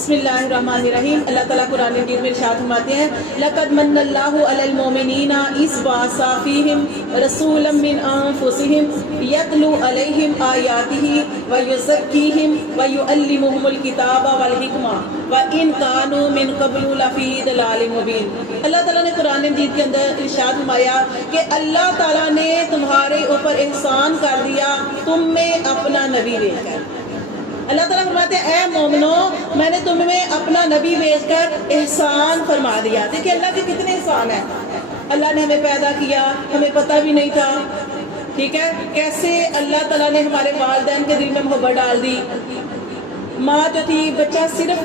بسم اللہ الرحمن الرحیم۔ اللہ تعالیٰ قرآن مجید میں ارشاد فرماتے ہیں لَقَدْ مَنَّ اللَّهُ عَلَى الْمُؤْمِنِينَ إِذْ بَعَثَ فِيهِمْ رَسُولًا مِّنْ أَنفُسِهِمْ يَتْلُو عَلَيْهِمْ آيَاتِهِ وَيُزَكِّيهِمْ وَيُعَلِّمُهُمُ الْكِتَابَ وَالْحِكْمَةَ وَإِنْ كَانُوا مِنْ قَبْلُ لَفِي ضَلَالٍ مُبِينٍ۔ اللہ تعالیٰ نے قرآن مجید کے اندر ارشاد فرمایا کہ اللہ تعالیٰ نے تمہارے اوپر احسان کر دیا تم میں اپنا نبی بھیج کر۔ اللہ تعالیٰ فرماتے ہیں اے مومنو میں نے تم میں اپنا نبی بھیج کر احسان فرما دیا۔ دیکھیں اللہ کے کتنے احسان ہیں۔ اللہ نے ہمیں پیدا کیا، ہمیں پتہ بھی نہیں تھا، ٹھیک ہے، کیسے اللہ تعالیٰ نے ہمارے والدین کے دل میں محبت ڈال دی۔ ماں جو تھی بچہ صرف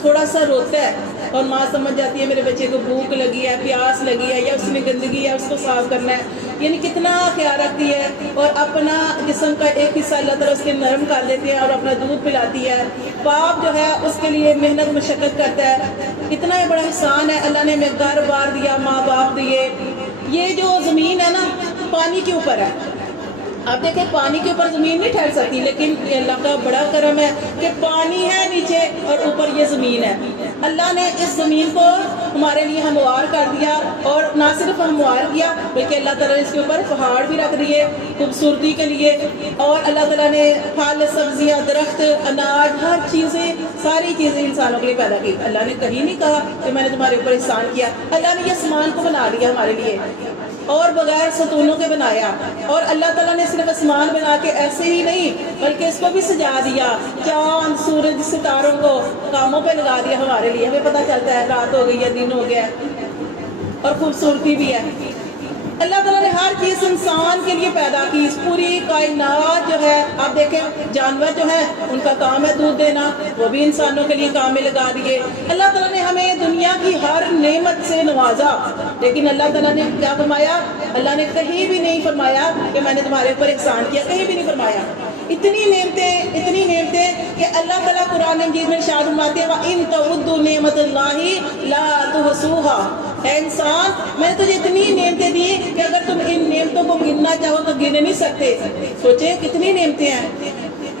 تھوڑا سا روتا ہے اور ماں سمجھ جاتی ہے میرے بچے کو بھوک لگی ہے، پیاس لگی ہے، یا اس میں گندگی ہے، اس کو صاف کرنا ہے، یعنی کتنا خیال رکھتی ہے اور اپنا جسم کا ایک حصہ اللہ تعالیٰ اس کے نرم کر دیتے ہیں اور اپنا دودھ پلاتی ہے۔ باپ جو ہے اس کے لیے محنت مشقت کرتا ہے۔ اتنا بڑا احسان ہے، اللہ نے ہمیں گھر بار دیا، ماں باپ دیے۔ یہ جو زمین ہے نا پانی کے اوپر ہے، آپ دیکھیں پانی کے اوپر زمین نہیں ٹھہر سکتی، لیکن یہ اللہ کا بڑا کرم ہے کہ پانی ہے نیچے اور اوپر یہ زمین ہے۔ اللہ نے اس زمین کو ہمارے لیے ہموار کر دیا، اور نہ صرف ہموار کیا بلکہ اللہ تعالیٰ نے اس کے اوپر پہاڑ بھی رکھ دیے خوبصورتی کے لیے، اور اللہ تعالیٰ نے پھل سبزیاں درخت اناج ہر چیزیں ساری چیزیں انسانوں کے لیے پیدا کی۔ اللہ نے کہیں نہیں کہا کہ میں نے تمہارے اوپر احسان کیا۔ اللہ نے یہ آسمان کو بنا دیا ہمارے لیے اور بغیر ستونوں کے بنایا، اور اللہ تعالیٰ نے صرف آسمان بنا کے ایسے ہی نہیں بلکہ اس کو بھی سجا دیا، چاند سورج ستاروں کو کاموں پہ لگا دیا ہمارے لیے۔ ہمیں پتہ چلتا ہے رات ہو گئی ہے، دن ہو گیا ہے، اور خوبصورتی بھی ہے۔ اللہ تعالیٰ نے ہر چیز انسان کے لیے پیدا کی۔ اس پوری کائنات جو ہے آپ دیکھیں جانور جو ہے ان کا کام ہے دودھ دینا، وہ بھی انسانوں کے لیے کام میں لگا دیے۔ اللہ تعالیٰ نے ہمیں دنیا کی ہر نعمت سے نوازا، لیکن اللہ تعالیٰ نے کیا فرمایا؟ اللہ نے کہیں بھی نہیں فرمایا کہ میں نے تمہارے اوپر احسان کیا، کہیں بھی نہیں فرمایا۔ اتنی نعمتیں کہ اللہ تعالیٰ قرآن مجید میں ارشاد فرماتے ہیں وَإِن تَعُدُّوا نِعْمَتَ اللَّهِ لَا تُحْصُوهَا۔ اے انسان میں نے تجھے اتنی نعمتیں دی کہ اگر تم ان نعمتوں کو گننا چاہو تو گن نہیں سکتے۔ سوچیں کتنی نعمتیں ہیں۔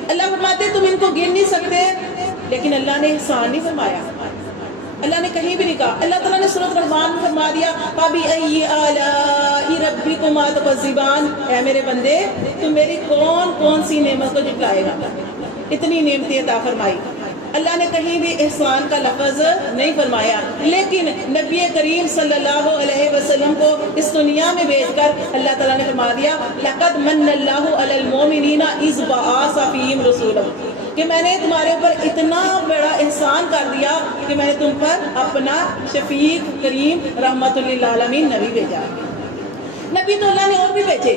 اللہ فرماتے ہیں تم ان کو گن نہیں سکتے، لیکن اللہ نے احسان نہیں فرمایا، اللہ نے کہیں بھی نہیں کہا۔ اللہ تعالیٰ نے سورۃ الرحمن میں فرما دیا فَبِأَيِّ آلَاءِ رَبِّكُمَا تُكَذِّبَانِ، اے میرے بندے تم میری کون سی نعمت کو جھٹلائے گا۔ اتنی نعمتیں عطا فرمائی، اللہ نے کہیں بھی احسان کا لفظ نہیں فرمایا، لیکن نبی کریم صلی اللہ علیہ وسلم کو اس دنیا میں بھیج کر اللہ تعالیٰ نے فرما دیا لَقَدْ مَنَّ اللَّهُ عَلَى الْمُؤْمِنِينَ إِذْ بَعَثَ فِيهِمْ رَسُولًا، کہ میں نے تمہارے اوپر اتنا بڑا احسان کر دیا کہ میں نے تم پر اپنا شفیق کریم رحمت للعالمین نبی بھیجا۔ نبی تو اللہ نے اور بھی بھیجے،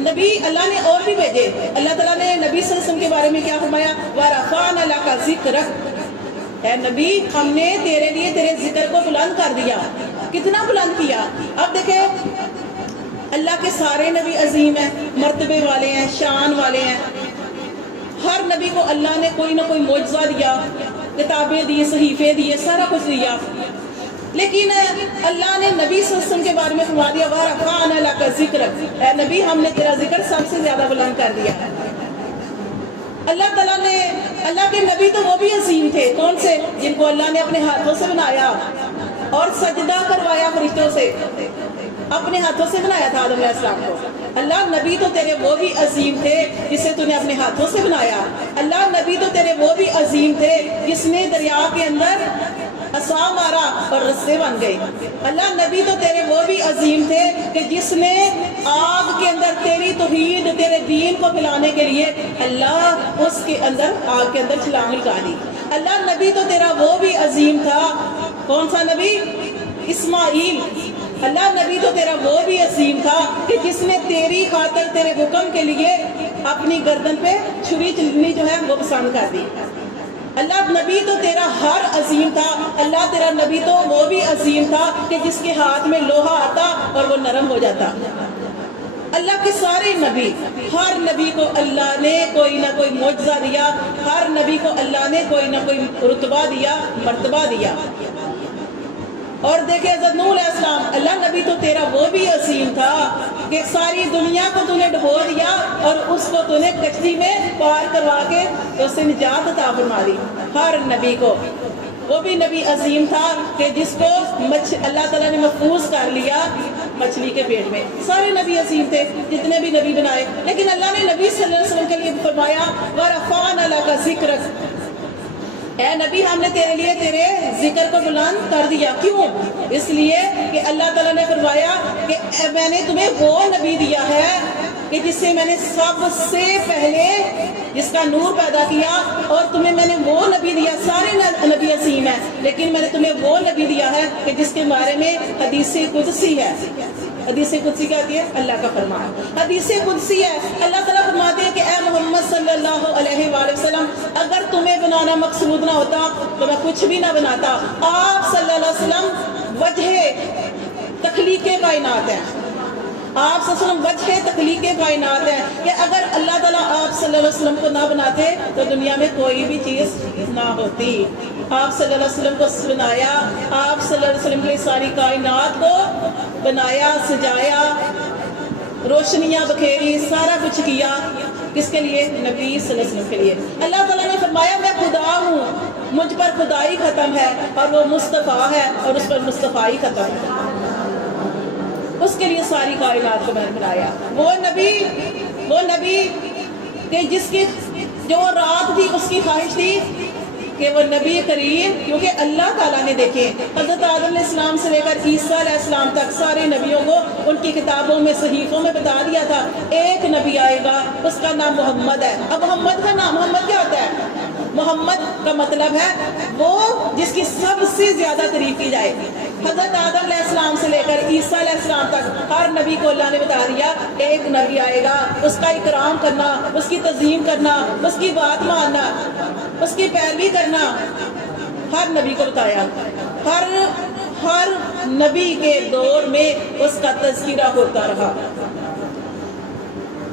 نبی اللہ نے اور بھی بھیجے۔ اللہ تعالیٰ نے نبی صلی اللہ علیہ وسلم کے بارے میں کیا فرمایا؟ وَرَفَعْنَا لَكَ ذِكْرَكَ، اے نبی ہم نے تیرے لیے تیرے ذکر کو بلند کر دیا۔ کتنا بلند کیا؟ اب دیکھیں اللہ کے سارے نبی عظیم ہیں، مرتبے والے ہیں، شان والے ہیں۔ ہر نبی کو اللہ نے کوئی نہ کوئی معجزہ دیا، کتابیں دی، صحیفے دیے، سارا کچھ دیا، لیکن اللہ نے نبی صلی اللہ علیہ وسلم کے بارے میں فرما دیا وَرَفَعْنَا لَكَ ذِكْرَكَ، اے نبی ہم نے تیرا ذکر سب سے زیادہ بلند کر دیا۔ اللہ تعالیٰ نے اللہ کے نبی تو وہ بھی عظیم تھے، کون سے؟ جن کو اللہ نے اپنے ہاتھوں سے بنایا اور سجدہ کروایا فرشتوں سے، اپنے ہاتھوں سے بنایا تھا آدم علیہ السلام کو۔ اللہ نبی تو تیرے وہ بھی عظیم تھے جسے تو نے اپنے ہاتھوں سے بنایا۔ اللہ نبی تو تیرے وہ بھی عظیم تھے جس نے دریا کے اندر عصا مارا اور رسے بن گئے۔ اللہ نبی تو تیرے وہ بھی عظیم تھے کہ جس نے آگ کے اندر تیری توحید تیرے دین کو پھیلانے کے لیے اللہ اس کے اندر آگ کے اندر چھلانگ لگا دی۔ اللہ نبی تو تیرا وہ بھی عظیم تھا، کون سا نبی؟ اسماعیل۔ اللہ نبی تو تیرا وہ بھی عظیم تھا کہ جس نے تیری خاطر تیرے حکم کے لیے اپنی گردن پہ چھری چلنی جو ہے وہ پسند کر دی۔ اللہ نبی تو تیرا ہر عظیم تھا، اللہ تیرا نبی تو وہ بھی عظیم تھا کہ جس کے ہاتھ میں لوہا آتا اور وہ نرم ہو جاتا۔ اللہ کے سارے نبی، ہر نبی کو اللہ نے کوئی نہ کوئی معجزہ دیا، ہر نبی کو اللہ نے کوئی نہ کوئی رتبہ دیا، مرتبہ دیا۔ اور دیکھیں حضرت نوح علیہ السلام، اللہ نبی تو تیرا وہ بھی عظیم تھا کہ ساری دنیا کو تو نے ڈبو دیا اور اس کو تو نے کشتی میں پار کروا کے اس سے نجات عطا فرما دی. ہر نبی کو، وہ بھی نبی عظیم تھا کہ جس کو اللہ تعالیٰ نے محفوظ کر لیا مچھلی کے پیٹ میں. سارے نبی عظیم تھے جتنے بھی نبی بنائے، لیکن اللہ نے نبی صلی اللہ علیہ وسلم کے لیے فرمایا وَرَفَعْنَا لَكَ ذِكْرَكَ، اے نبی ہم نے تیرے لیے تیرے ذکر کو بلند کر دیا. کیوں؟ اس لیے کہ اللہ تعالیٰ نے فرمایا کہ میں نے تمہیں وہ نبی دیا ہے کہ جس سے میں نے سب سے پہلے جس کا نور پیدا کیا، اور تمہیں میں نے وہ نبی دیا. سارے نبی عظیم ہیں، لیکن میں نے تمہیں وہ نبی دیا ہے کہ جس کے بارے میں حدیث قدسی ہے. حدیث قدسی کیا ہے؟ اللہ کا فرمان. حدیث قدسی ہے، اللہ تعالیٰ فرماتے ہیں کہ اے محمد صلی اللہ علیہ وآلہ وسلم، اگر تمہیں بنانا مقصود نہ ہوتا تو میں کچھ بھی نہ بناتا. آپ صلی اللہ علیہ وسلم وجہ تخلیق کائنات ہیں. آپ صلی اللہ علیہ وسلم وجہ تخلیق کائنات ہیں کہ اگر اللہ تعالیٰ آپ صلی اللہ علیہ وسلم کو نہ بناتے تو دنیا میں کوئی بھی چیز نہ ہوتی. آپ صلی اللہ علیہ وسلم کو بنایا، آپ صلی اللہ علیہ وسلم کے ساری کائنات کو بنایا، سجایا، روشنیاں بکھیری، سارا کچھ کیا. کس کے لیے؟ نبی صلی اللہ علیہ وسلم کے لیے. اللہ تعالیٰ نے فرمایا میں خدا ہوں، مجھ پر خدائی ختم ہے اور وہ مصطفیٰ ہے اور اس پر مصطفائی ختم ہے. اس کے لیے ساری کائنات کو میں نے بنایا. وہ نبی کہ جس کی جو رات تھی اس کی خواہش تھی کہ وہ نبی کریم، کیونکہ اللہ تعالیٰ نے دیکھے حضرت آدم علیہ السلام سے لے کر عیسیٰ علیہ السلام تک سارے نبیوں کو ان کی کتابوں میں صحیفوں میں بتا دیا تھا ایک نبی آئے گا، اس کا نام محمد ہے. اب محمد کا نام، محمد کیا ہوتا ہے؟ محمد کا مطلب ہے وہ جس کی سب سے زیادہ تعریف کی جائے. حضرت آدم علیہ السلام سے لے کر عیسیٰ علیہ السلام تک ہر نبی کو اللہ نے بتا دیا ایک نبی آئے گا، اس کا اکرام کرنا، اس کی تعظیم کرنا، اس کی بات ماننا، اس کی پیروی کرنا، ہر نبی کو بتایا. ہر نبی کے دور میں اس کا تذکرہ ہوتا رہا.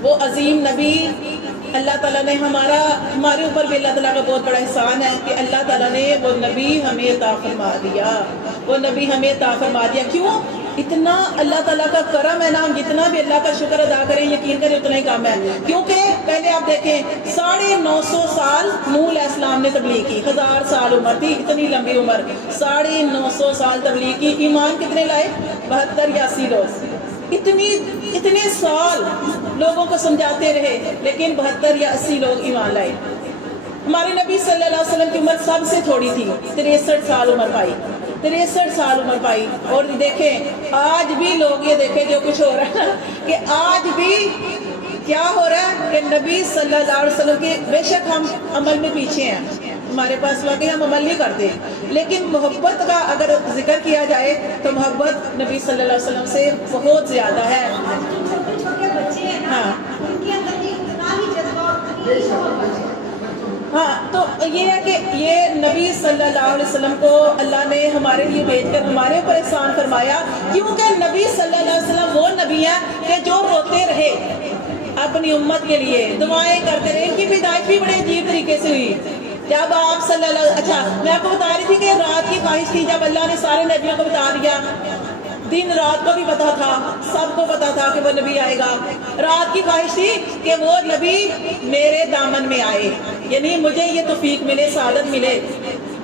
وہ عظیم نبی اللہ تعالیٰ نے ہمارے اوپر بھی اللہ تعالیٰ کا بہت بڑا احسان ہے کہ اللہ تعالیٰ نے وہ نبی ہمیں عطا فرما دیا. وہ نبی ہمیں عطا فرما دیا. کیوں؟ اتنا اللہ تعالیٰ کا کرم ہے نا، جتنا بھی اللہ کا شکر ادا کریں یقین کریں اتنا ہی کم ہے. کیونکہ پہلے آپ دیکھیں 950 سال نوح علیہ السلام نے تبلیغ کی، 1000 سال عمر تھی، اتنی لمبی عمر، 950 سال تبلیغ کی. ایمان کتنے لائے؟ 72 یا 80 لوگ. اتنے سال لوگوں کو سمجھاتے رہے، لیکن 72 یا 80 لوگ ایمان لائے. ہمارے نبی صلی اللہ علیہ وسلم کی عمر سب سے تھوڑی تھی، 63 سال عمر پائی. 63 سال عمر پائی. اور دیکھیں آج بھی لوگ یہ دیکھیں جو کچھ ہو رہا ہے کہ آج بھی کیا ہو رہا ہے کہ نبی صلی اللہ علیہ وسلم کے، بے شک ہم عمل میں پیچھے ہیں، ہمارے پاس واقعی ہم عمل نہیں کرتے، لیکن محبت کا اگر ذکر کیا جائے تو محبت نبی صلی اللہ علیہ وسلم سے بہت زیادہ ہے. ہاں تو یہ ہے کہ یہ نبی صلی اللہ علیہ وسلم کو اللہ نے ہمارے لیے بھیج کر ہمارے اوپر احسان فرمایا. کیونکہ نبی صلی اللہ علیہ وسلم وہ نبی ہیں کہ جو روتے رہے اپنی امت کے لیے، دعائیں کرتے رہے. ان کی پیدائش بھی بڑے عجیب طریقے سے ہوئی. جب آپ صلی اللہ علیہ، اچھا میں آپ کو بتا رہی تھی کہ رات کی خواہش تھی، جب اللہ نے سارے نبیوں کو بتا دیا، دن رات کو بھی پتا تھا، سب کو پتا تھا کہ وہ نبی آئے گا. رات کی خواہش تھی کہ وہ نبی میرے دامن میں آئے، یعنی مجھے یہ توفیق ملے، سعادت ملے.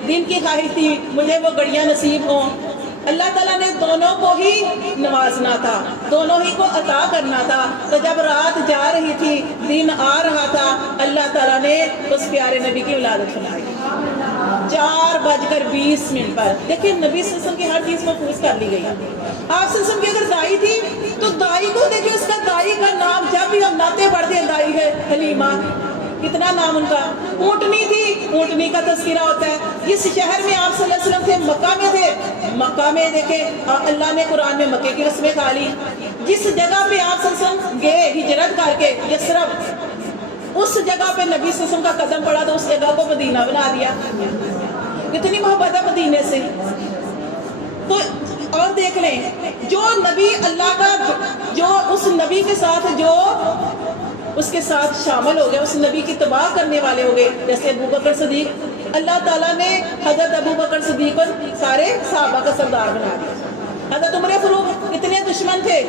دن کی خواہش تھی مجھے وہ گھڑیاں نصیب ہوں. اللہ تعالیٰ نے دونوں کو ہی نوازنا تھا، دونوں ہی کو عطا کرنا تھا. تو جب رات جا رہی تھی، دن آ رہا تھا، اللہ تعالیٰ نے اس پیارے نبی کی ولادت فرمائی 4:20 پر. دیکھیں نبی صلی اللہ علیہ وسلم کی ہر چیز محفوظ کر لی گئی. آپ صلی اللہ علیہ وسلم کی اگر دائی تھی تو دائی کو دیکھیں، اس کا دائی کا نام جب بھی ہم ناطے پڑھتے ہیں دائی ہے حلیمہ، کتنا نام ان کا. اونٹنی تھی، اونٹنی کا تذکرہ ہوتا ہے. جس شہر میں آپ صلی اللہ علیہ وسلم تھے مکہ میں تھے، مکہ میں دیکھیں اللہ نے قرآن میں مکے کی رسمیں کھا لی. جس جگہ پہ آپ صلی اللہ علیہ وسلم گئے ہجرت کر کے یثرب، اس جگہ پہ نبی صلی اللہ علیہ وسلم کا قدم پڑا تو اس جگہ کو مدینہ بنا دیا. کتنی محبت ہے مدینے سے. تو اور دیکھ لیں جو نبی اللہ کا، جو اس نبی کے ساتھ جو اس کے ساتھ شامل ہو گیا، اس نبی کی تباہ کرنے والے ہو گئے، جیسے ابو بکر صدیق۔ اللہ تعالیٰ نے حضرت ابو بکر صدیق کو سارے صحابہ کا سردار بنا دیا۔ حضرت عمر فاروق اتنے دشمن تھے،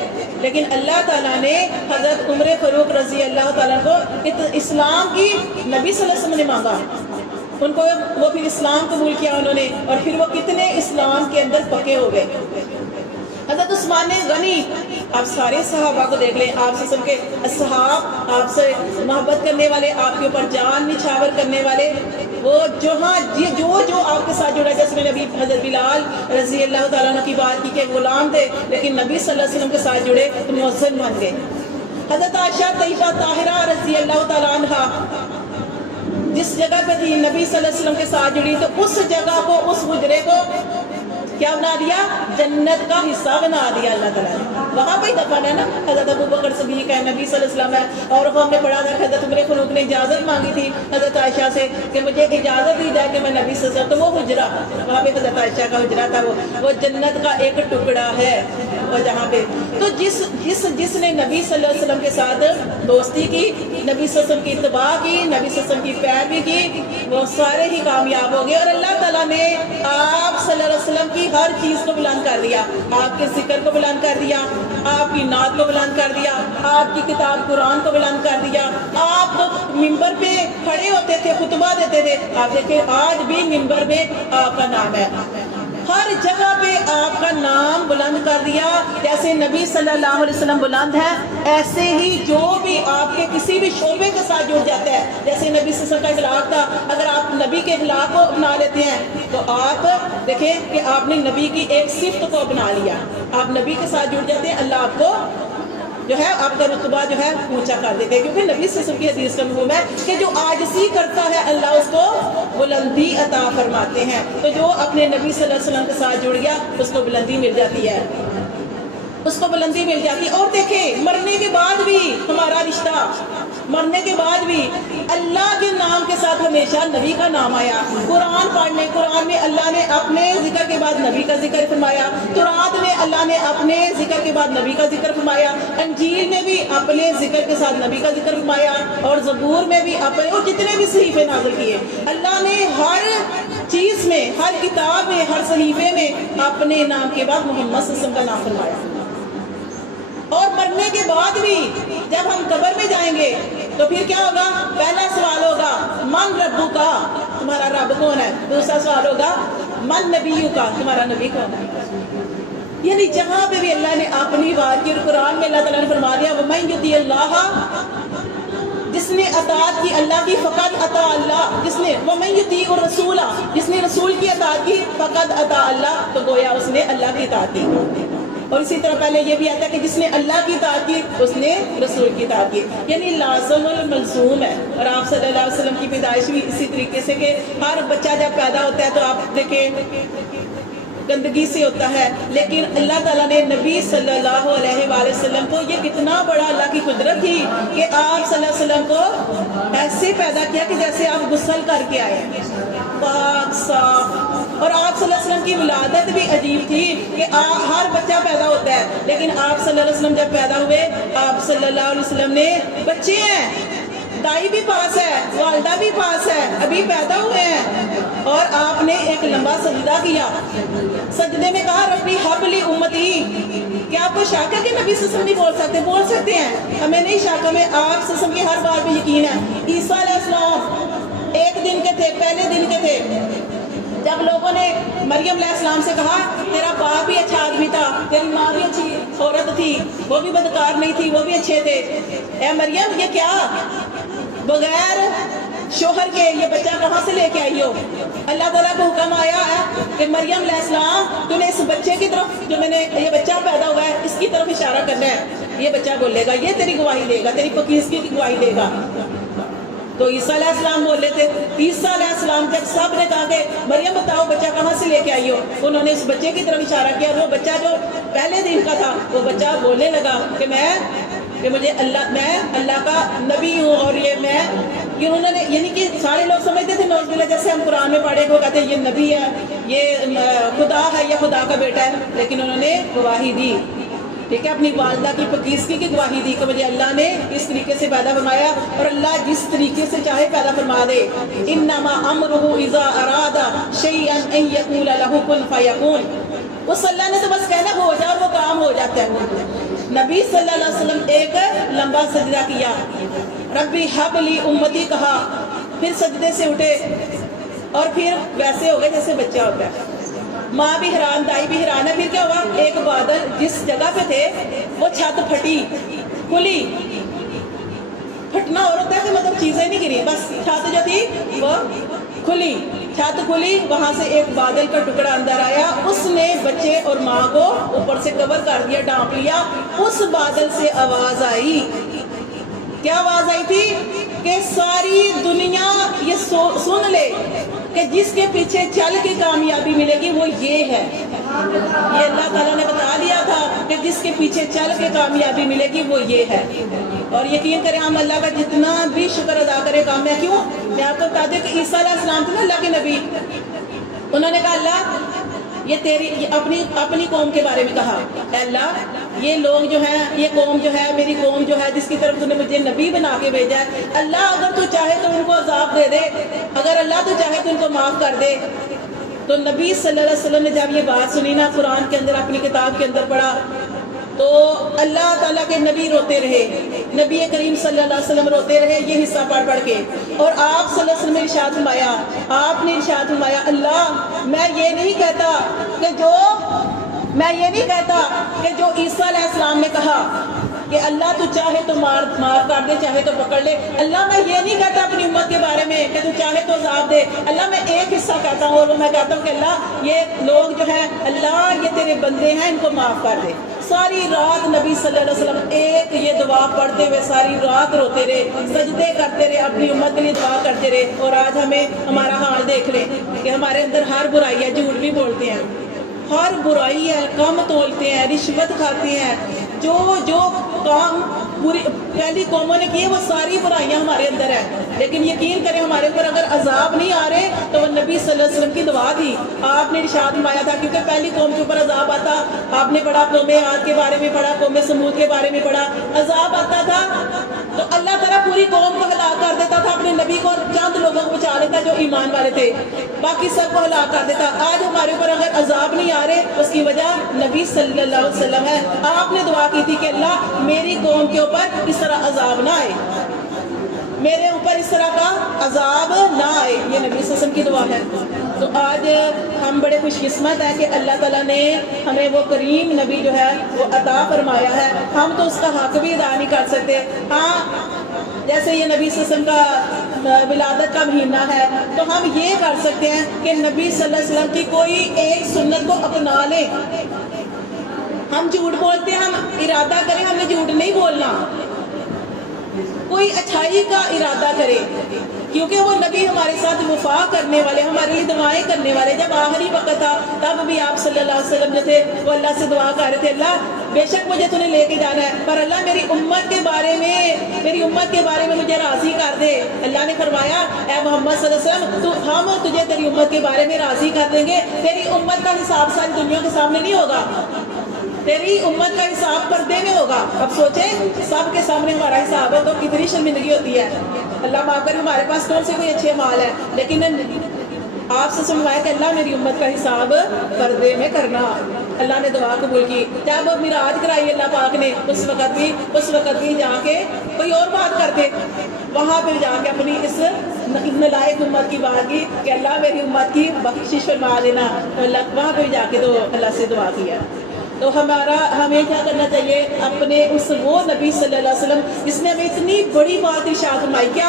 لیکن اللہ تعالیٰ نے حضرت عمر فاروق رضی اللہ تعالیٰ کو اسلام کی نبی صلی اللہ علیہ وسلم نے مانگا ان کو، وہ پھر اسلام قبول کیا انہوں نے، اور پھر وہ کتنے اسلام کے اندر پکے ہو گئے۔ حضرت عثمان غنی، آپ سارے صحابہ کو دیکھ لیں، آپ سے سب کے اصحاب، آپ سے محبت کرنے والے، آپ کے اوپر جان نچھاور کرنے والے، وہ جو آپ کے ساتھ جڑا، جیسے میں نبی حضرت بلال رضی اللہ تعالیٰ عنہ کی بات کی کہ غلام تھے لیکن نبی صلی اللہ علیہ وسلم کے ساتھ جڑے تو مؤذن بن گئے۔ حضرت عائشہ طیبہ طاہرہ رضی اللہ تعالیٰ عنہ جس جگہ پہ تھی نبی صلی اللہ علیہ وسلم کے ساتھ جڑی، تو اس جگہ کو، اس حجرے کو کیا بنا دیا؟ جنت کا حصہ بنا دیا اللہ تعالیٰ نے۔ وہاں پہ دفن ہے نا، حضرت ابو بکر صدیق ہے، نبی صلی اللہ علیہ وسلم ہے، اور ہم نے پڑھا تھا کہ حضرت عمر فاروق نے اجازت مانگی تھی حضرت عائشہ سے کہ مجھے اجازت دی جائے کہ میں نبی صلی اللہ علیہ وسلم، تو وہ حجرہ وہاں پہ حضرت عائشہ کا حجرہ تھا، وہ جنت کا ایک ٹکڑا ہے وہ جہاں پہ۔ تو جس نے نبی صلی اللہ علیہ وسلم کے ساتھ دوستی کی، نبی صلی اللہ علیہ وسلم کی اتباع کی، نبی صلی اللہ علیہ وسلم کی پیروی کی، وہ سارے ہی کامیاب ہو گئے، اور اللہ تعالیٰ نے آپ صلی اللہ علیہ وسلم کی ہر چیز کو بلند کر دیا، آپ کے ذکر کو بلند کر دیا، آپ کی نعت کو بلند کر دیا، آپ کی کتاب قرآن کو بلند کر دیا۔ آپ تو ممبر پہ کھڑے ہوتے تھے، خطبہ دیتے تھے، آپ دیکھیں آج بھی ممبر میں آپ کا نام ہے، ہر جگہ پہ آپ کا نام بلند کر دیا۔ جیسے نبی صلی اللہ علیہ وسلم بلند ہے، ایسے ہی جو بھی آپ کے کسی بھی شعبے کے ساتھ جڑ جاتا ہے، جیسے نبی صلی اللہ علیہ وسلم کا اخلاق تھا، اگر آپ نبی کے اخلاق کو اپنا لیتے ہیں تو آپ دیکھیں کہ آپ نے نبی کی ایک صفت کو اپنا لیا، آپ نبی کے ساتھ جڑ جاتے ہیں، اللہ آپ کو جو ہے آپ کا رتبہ جو ہے اونچا کر دیتے ہیں، کیونکہ نبی صلی اللہ علیہ وسلم کی حدیث کا مفہوم ہے کہ جو عاجزی کرتا ہے اللہ اس کو بلندی عطا فرماتے ہیں۔ تو جو اپنے نبی صلی اللہ علیہ وسلم کے ساتھ جڑ گیا اس کو بلندی مل جاتی ہے، اس کو بلندی مل جاتی ہے۔ اور دیکھیں مرنے کے بعد بھی ہمارا رشتہ، مرنے کے بعد بھی اللہ کے نام کے ساتھ ہمیشہ نبی کا نام آیا۔ قرآن پڑھنے، قرآن میں اللہ نے اپنے ذکر کے بعد نبی کا ذکر فرمایا، تورات میں اللہ نے اپنے ذکر کے بعد نبی کا ذکر فرمایا، انجیل میں بھی اپنے ذکر کے ساتھ نبی کا ذکر فرمایا، اور زبور میں بھی اپنے، اور جتنے بھی صحیفے نازل کیے اللہ نے ہر چیز میں، ہر کتاب میں، ہر صحیفے میں اپنے نام کے بعد محمد صلی اللہ علیہ وسلم کا نام فرمایا۔ اور مرنے کے بعد بھی جب ہم قبر میں جائیں گے تو پھر کیا ہوگا؟ پہلا سوال ہوگا من ربو کا، تمہارا رب کون ہے؟ دوسرا سوال ہوگا من نبیو کا، تمہارا نبی کون ہے؟ یعنی جہاں پہ بھی اللہ نے اپنی بات کی، اور قرآن میں اللہ تعالیٰ نے فرما دیا وَمَن يُطِعِ اللَّهَ، جس نے اطاعت کی اللہ کی فقط اطاع اللہ، جس نے وَمَن يُطِعِ الرَّسُولَ، جس نے رسول کی اطاعت کی فقط اطاع اللہ، تو گویا اس نے اللہ کی اطاعت کی۔ اور اسی طرح پہلے یہ بھی آتا ہے کہ جس نے اللہ کی اطاعت کی اس نے رسول کی اطاعت کی، یعنی لازم الملزوم ہے۔ اور آپ صلی اللہ علیہ وسلم کی پیدائش بھی اسی طریقے سے کہ ہر بچہ جب پیدا ہوتا ہے تو آپ دیکھیں گندگی سے ہوتا ہے، لیکن اللہ تعالیٰ نے نبی صلی اللہ علیہ وآلہ وسلم کو، یہ کتنا بڑا اللہ کی قدرت تھی کہ آپ صلی اللہ علیہ وسلم کو ایسے پیدا کیا کہ جیسے آپ غسل کر کے آئے، پاک صاف۔ اور آپ صلی اللہ علیہ وسلم کی ولادت بھی عجیب تھی کہ ہر بچہ پیدا ہوتا ہے، لیکن آپ صلی اللہ علیہ وسلم جب پیدا ہوئے، آپ صلی اللہ علیہ وسلم نے بچے ہیں، دائی بھی پاس ہے، والدہ بھی پاس ہے، ابھی پیدا ہوئے ہیں، اور آپ نے ایک لمبا سجدہ کیا، سجدے میں کہا ربی حب لی امتی۔ کیا آپ کو شک ہے کہ نبی صلی اللہ علیہ وسلم نہیں بول سکتے؟ بول سکتے ہیں، ہمیں نہیں شک، ہمیں آپ صلی اللہ علیہ وسلم کی ہر بات پہ یقین ہے۔ عیسیٰ علیہ السلام ایک دن کے تھے، پہلے دن کے تھے، جب لوگوں نے مریم علیہ السلام سے کہا تیرا باپ بھی اچھا آدمی تھا، تیری ماں بھی اچھی عورت تھی، وہ بھی بدکار نہیں تھی، وہ بھی اچھے تھے، اے مریم یہ کیا بغیر شوہر کے یہ بچہ کہاں سے لے کے آئی ہو؟ اللہ تعالیٰ کو حکم آیا ہے کہ مریم علیہ السلام تو نے اس بچے کی طرف، جو میں نے یہ بچہ پیدا ہوا ہے اس کی طرف اشارہ کرنا ہے، یہ بچہ بولے گا، یہ تیری گواہی دے گا، تیری پاکیزگی کی گواہی دے گا۔ تو عیسیٰ علیہ السلام بولے تھے، عیسیٰ علیہ السلام جب سب نے کہا کہ مریم بتاؤ بچہ کہاں سے لے کے آئی ہو، انہوں نے اس بچے کی طرف اشارہ کیا، وہ بچہ جو پہلے دن کا تھا وہ بچہ بولنے لگا کہ میں اللہ کا نبی ہوں، اور انہوں نے یعنی کہ سارے لوگ سمجھتے تھے نوز باللہ، جیسے ہم قرآن میں پڑھے وہ کہتے ہیں یہ نبی ہے، یہ خدا ہے، یہ خدا کا بیٹا ہے، لیکن انہوں نے گواہی دی۔ ٹھیک ہے، اپنی والدہ کی پاکیزگی کی گواہی دی کہ مجھے اللہ نے اس طریقے سے پیدا فرمایا، اور اللہ جس طریقے سے چاہے پیدا فرما دے۔ انما امرہ اذا اراد شیئا ان یقول لہ کن فیکون، اس اللہ نے تو بس کہنا ہو جا اور وہ کام ہو جاتا ہے۔ نبی صلی اللہ علیہ وسلم ایک لمبا سجدہ کیا، ربی حب لی امتی کہا، پھر سجدے سے اٹھے اور پھر ویسے ہو گئے جیسے بچہ ہوتا ہے۔ ماں بھی حیران، دائی بھی حیران ہے۔ پھر کیا ہوا، ایک بادل جس جگہ پہ تھے وہ چھت پھٹی، کھلی۔ پھٹنا اور ہوتا ہے کہ مطلب چیزیں نہیں گری، بس چھت جو تھی وہ کھلی، چھت کھلی، وہاں سے ایک بادل کا ٹکڑا اندر آیا، اس نے بچے اور ماں کو اوپر سے کور کر دیا، ڈھانپ لیا۔ اس بادل سے آواز آئی، کیا آواز آئی تھی کہ ساری دنیا یہ سن لے کہ جس کے پیچھے چل کے کامیابی ملے گی وہ یہ ہے۔ یہ اللہ تعالیٰ نے بتا دیا تھا کہ جس کے پیچھے چل کے کامیابی ملے گی وہ یہ ہے۔ اور یقین کریں ہم اللہ کا جتنا بھی شکر ادا کریں کام ہے۔ کیوں؟ میں آپ کو بتا دوں کہ عیسیٰ علیہ السلام تھے نا اللہ کے نبی، انہوں نے کہا اللہ یہ تیری اپنی قوم کے بارے میں کہا، اے اللہ یہ لوگ جو ہیں، یہ قوم جو ہے، میری قوم جو ہے جس کی طرف تو نے مجھے نبی بنا کے بھیجا ہے، اللہ اگر تو چاہے تو ان کو عذاب دے دے، اگر اللہ تو چاہے تو ان کو معاف کر دے۔ تو نبی صلی اللہ علیہ وسلم نے جب یہ بات سنی نا، قرآن کے اندر اپنی کتاب کے اندر پڑھا، تو اللہ تعالیٰ کے نبی روتے رہے، نبی کریم صلی اللہ علیہ وسلم روتے رہے یہ حصہ پڑھ پڑھ کے۔ اور آپ صلی اللہ علیہ وسلم نے ارشاد فرمایا، آپ نے ارشاد فرمایا اللہ میں یہ نہیں کہتا کہ جو عیسیٰ علیہ السلام نے کہا کہ اللہ تو چاہے تو معاف کر دے، چاہے تو پکڑ لے، اللہ میں یہ نہیں کہتا اپنی امت کے بارے میں کہ تو چاہے تو عذاب دے، اللہ میں ایک حصہ کہتا ہوں، اور وہ میں کہتا ہوں کہ اللہ یہ لوگ جو ہیں، اللہ یہ تیرے بندے ہیں، ان کو معاف کر دے۔ ساری رات نبی صلی اللہ علیہ وسلم ایک یہ دعا پڑھتے ہوئے ساری رات روتے رہے، سجدے کرتے رہے، اپنی امت کے لیے دعا کرتے رہے۔ اور آج ہمیں ہمارا حال دیکھ لیں کہ ہمارے اندر ہر برائی ہے، جھوٹ بھی بولتے ہیں، ہر برائی ہے، کم تولتے ہیں، رشوت کھاتے ہیں، جو کام پہلی قوموں نے کیے وہ ساری برائیاں ہمارے اندر ہیں۔ لیکن یقین کریں ہمارے اوپر اگر عذاب نہیں آ رہے تو وہ نبی صلی اللہ علیہ وسلم کی دعا تھی، آپ نے ارشاد فرمایا تھا، کیونکہ پہلی قوم کے اوپر عذاب آتا، آپ نے پڑھا قوم عاد کے بارے میں پڑھا، قوم سمود کے بارے میں پڑھا، عذاب آتا تھا تو اللہ تعالیٰ پوری قوم کو ہلاک کر دیتا تھا، اپنے نبی کو چند لوگوں کو بچا لیتا جو ایمان والے تھے، باقی سب کو ہلاک کر دیتا۔ آج ہمارے اوپر اگر عذاب نہیں آ رہے اس کی وجہ نبی صلی اللہ علیہ وسلم ہے۔ آپ نے دعا کی تھی کہ اللہ میری قوم کے اوپر اس طرح عذاب نہ آئے، میرے اوپر اس طرح کا عذاب نہ آئے، یہ نبی صلی اللہ علیہ وسلم کی دعا ہے۔ تو آج ہم بڑے خوش قسمت ہیں کہ اللہ تعالیٰ نے ہمیں وہ کریم نبی جو ہے وہ عطا فرمایا ہے، ہم تو اس کا حق بھی ادا نہیں کر سکتے۔ ہاں جیسے یہ نبی صلی اللہ علیہ وسلم کا ولادت کا مہینہ ہے تو ہم یہ کر سکتے ہیں کہ نبی صلی اللہ علیہ وسلم کی کوئی ایک سنت کو اپنا لیں۔ ہم جھوٹ بولتے ہیں، ہم ارادہ کریں ہمیں جھوٹ نہیں بولنا، کوئی اچھائی کا ارادہ کرے، کیونکہ وہ نبی ہمارے ساتھ وفا کرنے والے، ہمارے لیے دعائیں کرنے والے۔ جب آخری وقت تھا تب بھی آپ صلی اللہ علیہ وسلم جو تھے وہ اللہ سے دعا کر رہے تھے، اللہ بے شک مجھے تو لے کے جانا ہے، پر اللہ میری امت کے بارے میں مجھے راضی کر دے۔ اللہ نے فرمایا اے محمد صلی اللہ علیہ وسلم ہم تجھے تیری امت کے بارے میں راضی کر دیں گے، تیری امت کا حساب ساری دنیا کے سامنے نہیں ہوگا، تیری امت کا حساب پردے میں ہوگا۔ اب سوچیں سب کے سامنے ہمارا حساب ہے تو کتنی شرمندگی ہوتی ہے۔ اللہ معاف کرے، ہمارے پاس کون سے کوئی اچھے مال ہے، لیکن آپ سے سنوایا کہ اللہ میری امت کا حساب پردے میں کرنا۔ اللہ نے دعا قبول کی۔ جب معراج کرائی اللہ پاک نے اس وقت بھی جا کے کوئی اور بات کرتے، وہاں پہ جا کے اپنی اس نالائق امت کی بات کی کہ اللہ میری امت کی بخشش فرما دینا، اللہ وہاں پہ جا کے تو اللہ سے دعا کیا۔ تو ہمیں کیا کرنا چاہیے، اپنے وہ نبی صلی اللہ علیہ وسلم جس نے ہمیں اتنی بڑی بات ارشاد فرمائی، کیا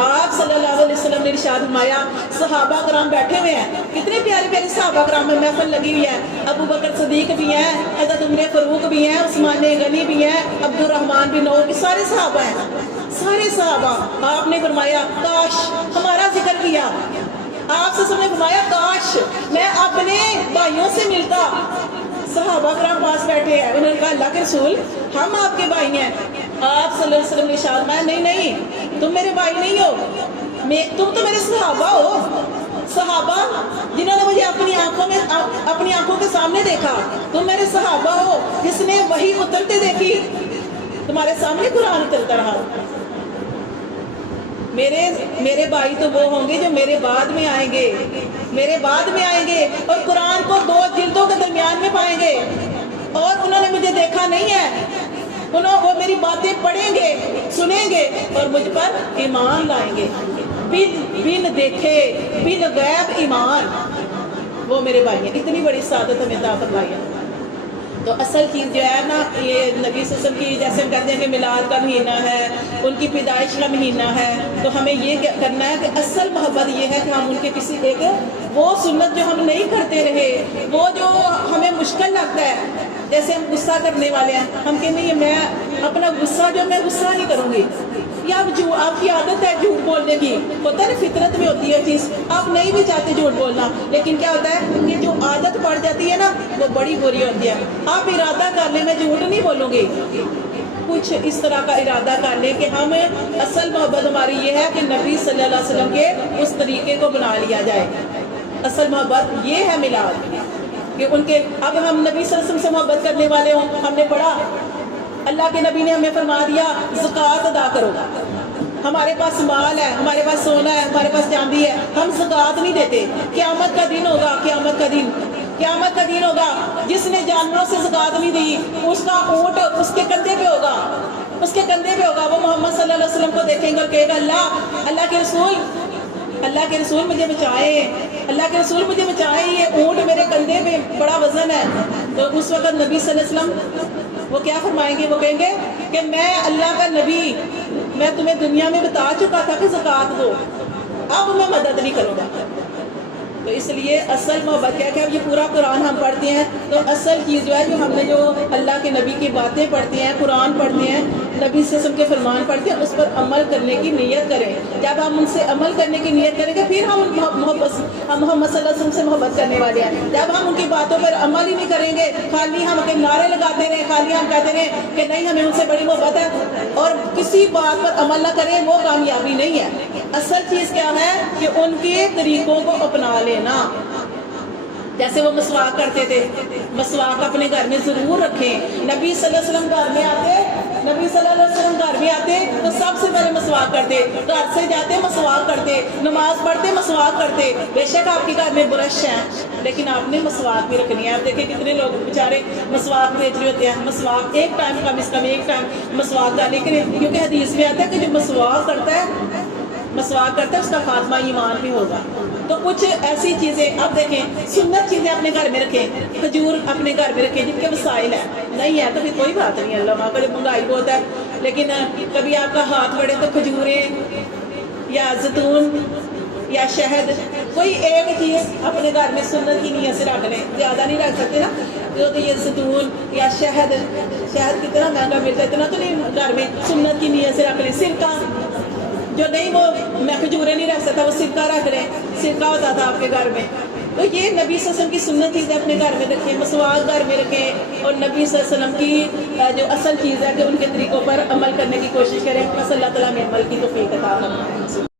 آپ صلی اللہ علیہ وسلم نے ارشاد فرمایا، صحابہ کرام بیٹھے ہوئے ہیں، کتنے پیارے پیارے صحابہ کرام میں محفل لگی ہوئی ہے، ابو بکر صدیق بھی ہیں، حضرت عمر فاروق بھی ہیں، عثمان غنی بھی ہیں، عبد الرحمن بن عوف، سارے صحابہ ہیں، سارے صحابہ۔ آپ نے فرمایا کاش ہمارا ذکر کیا، آپ سے نے فرمایا کاش میں اپنے بھائیوں سے ملتا۔ صحابہ کرام پاس بیٹھے ہیں، انہوں نے کہا اللہ کے رسول ہم آپ کے بھائی ہیں۔ آپ صلی اللہ علیہ وسلم نے ارشاد فرمایا نہیں تم میرے بھائی نہیں ہو، تم تو میرے صحابہ ہو، صحابہ جنہوں نے مجھے اپنی آنکھوں اپنی آنکھوں کے سامنے دیکھا. تم میرے صحابہ ہو جس نے وحی اترتے دیکھی. تمہارے سامنے قرآن اترتا رہا. میرے بھائی تو وہ ہوں گے جو میرے بعد میں آئیں گے, میرے بعد میں آئیں گے اور قرآن کو 2 جلدوں کے درمیان میں پائیں گے, اور انہوں نے مجھے دیکھا نہیں ہے. وہ میری باتیں پڑھیں گے, سنیں گے اور مجھ پر ایمان لائیں گے. بن دیکھے, بن غیب ایمان. وہ میرے بھائی ہیں. اتنی بڑی سعادت ہمیں عطا فرمائی ہے. تو اصل چیز جو ہے نا, یہ نبی صلی اللہ علیہ وسلم کی, جیسے ہم کہتے ہیں کہ میلاد کا مہینہ ہے, ان کی پیدائش کا مہینہ ہے, تو ہمیں یہ کرنا ہے کہ اصل محبت یہ ہے کہ ہم ان کے کسی ایک وہ سنت جو ہم نہیں کرتے رہے, وہ جو ہمیں مشکل لگتا ہے, جیسے ہم غصہ کرنے والے ہیں, ہم کہیں نہیں میں اپنا غصہ میں غصہ نہیں کروں گی, یا آپ کی عادت ہے جھوٹ بولنے کی, ہوتا ہے نا فطرت میں ہوتی ہے چیز, آپ نہیں بھی چاہتے جھوٹ بولنا, لیکن کیا ہوتا ہے کہ جو عادت پڑ جاتی ہے نا وہ بڑی بری ہوتی ہے. آپ ارادہ کر لیں میں جھوٹ نہیں بولوں گی, کچھ اس طرح کا ارادہ کر لیں کہ ہم اصل محبت ہماری یہ ہے کہ نبی صلی اللہ علیہ وسلم کے اس طریقے کو بنا لیا جائے. اصل محبت یہ ہے میلاد, کہ ان کے, اب ہم نبی صلی اللہ علیہ وسلم سے محبت کرنے والے ہوں. ہم نے پڑھا اللہ کے نبی نے ہمیں فرما دیا زکوٰۃ ادا کرو. ہمارے پاس مال ہے, ہمارے پاس سونا ہے, ہمارے پاس چاندی ہے, ہم زکوٰۃ نہیں دیتے. قیامت کا دن ہوگا, قیامت کا دن ہوگا, جس نے جانوروں سے زکوٰۃ نہیں دی اس کا اونٹ اس کے کندھے پہ ہوگا, اس کے کندھے پہ ہوگا. وہ محمد صلی اللہ علیہ وسلم کو دیکھیں گے اور کہے گا اللہ کے رسول مجھے بچائیں, اللہ کے رسول مجھے بچائیں, یہ اونٹ میرے کندھے پہ بڑا وزن ہے. تو اس وقت نبی صلی اللہ علیہ وسلم وہ کیا فرمائیں گے, وہ کہیں گے کہ میں اللہ کا نبی, میں تمہیں دنیا میں بتا چکا تھا کہ زکوٰۃ دو, اب میں مدد نہیں کروں گا. تو اس لیے اصل محبت کیا کہ اب یہ پورا قرآن ہم پڑھتے ہیں, تو اصل چیز جو ہے جو ہم نے جو اللہ کے نبی کی باتیں پڑھتے ہیں, قرآن پڑھتے ہیں, نبی صلی اللہ علیہ وسلم کے فرمان پڑھتے ہیں, اس پر عمل کرنے کی نیت کریں. جب ہم ان سے عمل کرنے کی نیت کریں گے پھر ہم محمد صلی اللہ علیہ وسلم سے محبت کرنے والے ہیں. جب ہم ان کی باتوں پر عمل ہی نہیں کریں گے, خالی ہم اپنے نعرے لگاتے رہیں, خالی ہم کہتے رہیں کہ نہیں ہمیں ان سے بڑی محبت ہے, اور کسی بات پر عمل نہ کریں, وہ کامیابی نہیں ہے. اصل چیز کیا ہے کہ ان کے طریقوں کو اپنا لینا. جیسے وہ مسواک کرتے تھے, مسواک اپنے گھر میں ضرور رکھیں. نبی صلی اللہ علیہ وسلم گھر میں آتے تو سب سے پہلے مسواک کرتے, گھر سے جاتے مسواک کرتے, نماز پڑھتے مسواک کرتے. بے شک آپ کے گھر میں برش ہیں, لیکن آپ نے مسواک بھی رکھنی ہے. آپ دیکھیں کتنے لوگ بیچارے مسواک بیچ رہے ہوتے ہیں, مسواک ایک ٹائم کم از کم ایک ٹائم مسواک کا, لیکن کیونکہ حدیث میں آتا ہے کہ جو مسواک کرتا ہے اس کا خاتمہ ایمان بھی ہوگا. تو کچھ ایسی چیزیں اب دیکھیں, سنت چیزیں اپنے گھر میں رکھیں, کھجور اپنے گھر میں رکھیں, جن کے وسائل ہیں. نہیں ہے تو پھر کوئی بات نہیں, اللہ ماں کا مہنگائی بہت ہے, لیکن کبھی آپ کا ہاتھ بڑھے تو کھجوریں یا زیتون یا شہد, کوئی ایک چیز اپنے گھر میں سنت کی نیت سے رکھ لیں. زیادہ نہیں رکھ سکتے نا, تو یہ زیتون یا شہد کتنا مہنگا ملتا ہے, اتنا تو نہیں, گھر میں سنت کی نیت سے رکھ لیں. سرکہ جو نہیں, وہ میں کھجوریں نہیں رکھ سکتا, وہ سرکہ رکھ لیں, سرکہ ہوتا تھا آپ کے گھر میں. تو یہ نبی صلی اللہ علیہ وسلم کی سنت چیزیں اپنے گھر میں رکھیں, مسواک گھر میں رکھیں, اور نبی صلی اللہ علیہ وسلم کی جو اصل چیز ہے کہ ان کے طریقوں پر عمل کرنے کی کوشش کریں. بس اللہ تعالیٰ میں عمل کی توفیق عطا فرمائے.